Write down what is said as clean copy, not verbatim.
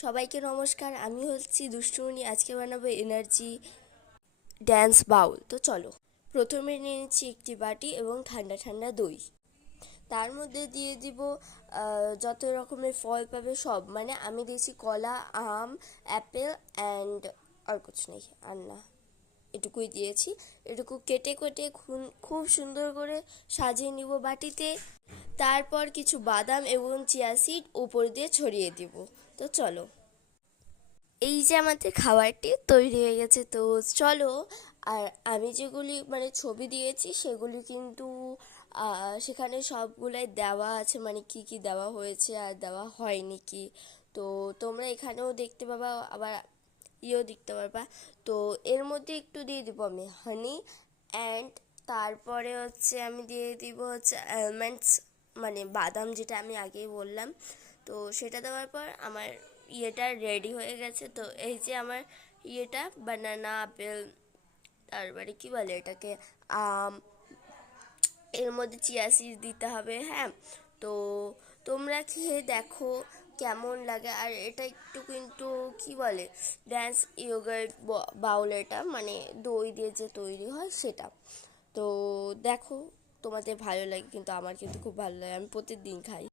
সবাইকে নমস্কার। আমি হচ্ছি দুষ্টুমণি। আজকে বানাবো এনার্জি ড্যান্স বাউল। তো চলো, প্রথমে নিয়ে নিচ্ছি একটি বাটি এবং ঠান্ডা ঠান্ডা দই। তার মধ্যে দিয়ে দিব যত রকমের ফল পাবে সব, মানে আমি দিয়েছি কলা, আম, অ্যাপেল অ্যান্ড আর কিছু নেই, আর না, এটুকুই দিয়েছি। এটুকু কেটে কেটে খুব সুন্দর করে সাজিয়ে নিব বাটিতে। তারপর কিছু বাদাম এবং চিয়া সিড উপর দিয়ে ছড়িয়ে দিব। তো চলো, এই যে আমাদের খাবারটি তৈরি হয়ে গেছে। তো চলো, আর আমি যেগুলি মানে ছবি দিয়েছি সেগুলি কিন্তু সেখানে সবগুলাই দেওয়া আছে, মানে কি কি দেওয়া হয়েছে আর দেওয়া হয়নি কি। তো তোমরা এখানেও দেখতে পাবা, আবার ইয়েও দেখতে পারবা। তো এর মধ্যে একটু দিয়ে দিব আমি হানি অ্যান্ড তারপরে হচ্ছে আমি দিয়ে দিব হচ্ছে আলমন্ডস, মানে বাদাম, যেটা আমি আগেই বললাম। তো সেটা দেওয়ার পর আমার ইয়েটা রেডি হয়ে গেছে। তো এই যে আমার ইয়েটা বানানা, আপেল, তারপরে কি বলে এটাকে, আম, এর মধ্যে চিয়া সিড দিতে হবে। হ্যাঁ, তো তোমরা খেয়ে দেখো কেমন লাগে। আর এটা একটু কিন্তু কি বলে, ড্যান্স ইয়োগার্ট বাউল, এটা মানে দই দিয়ে যে তৈরি হয় সেটা। তো দেখো, তোমাদের ভালো লাগে, কিন্তু আমার কিন্তু খুব ভালো লাগে, আমি প্রতিদিন খাই।